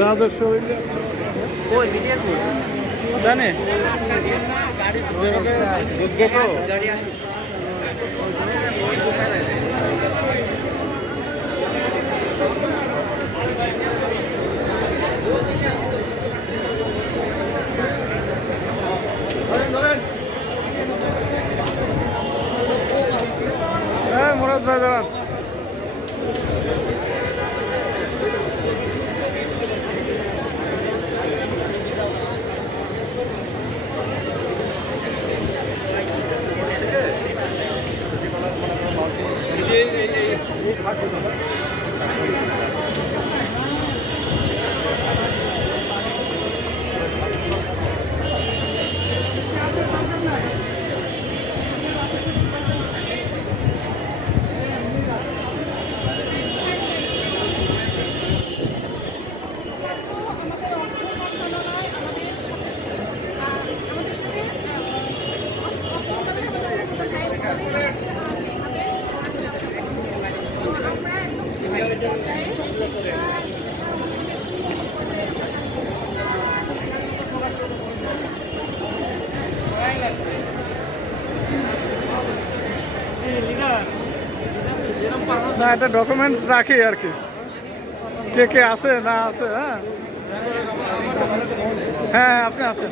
রাজস্ব জানে হ্যাঁ মুরাদ ভাই দাঁড়ান। না এটা ডকুমেন্টস রাখি আর কি, কে কে আছে না আছে। হ্যাঁ হ্যাঁ আপনি আছেন।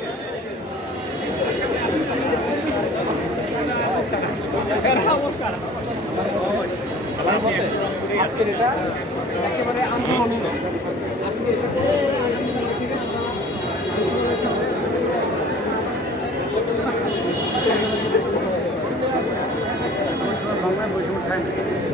বাংলায় বসে উঠায়